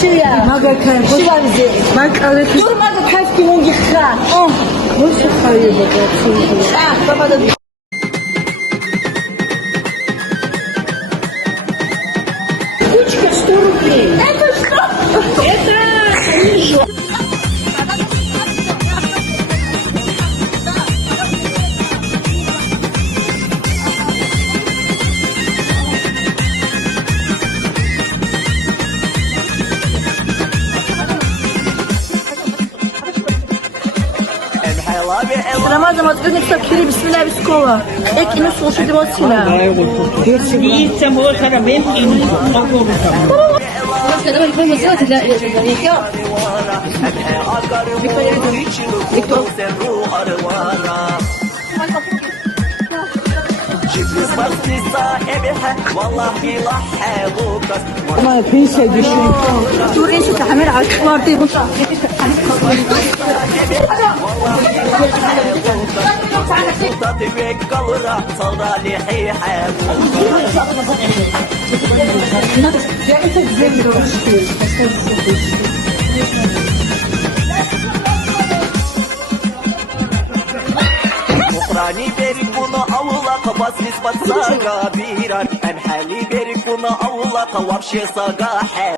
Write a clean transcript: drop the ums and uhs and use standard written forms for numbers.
شوية ما بكر شو عايزة؟ ما قالت دور ما بتحس كيمون يخان وش خايبة بابا ده Кучка 100 рублей. Это что? Это они жопа. Рамазан, открытник Сабхири, бисмилlah, бискова. Экину слушай дросина. Дивіться, може робити і Давай будемо зробити для яка. Віктор. ما في شيء بشيء Suriye şu tahmir aşklar değil bu. Rani berik buna avlaka bas nisbat saga biran En hali berik buna avlaka vapşe saga he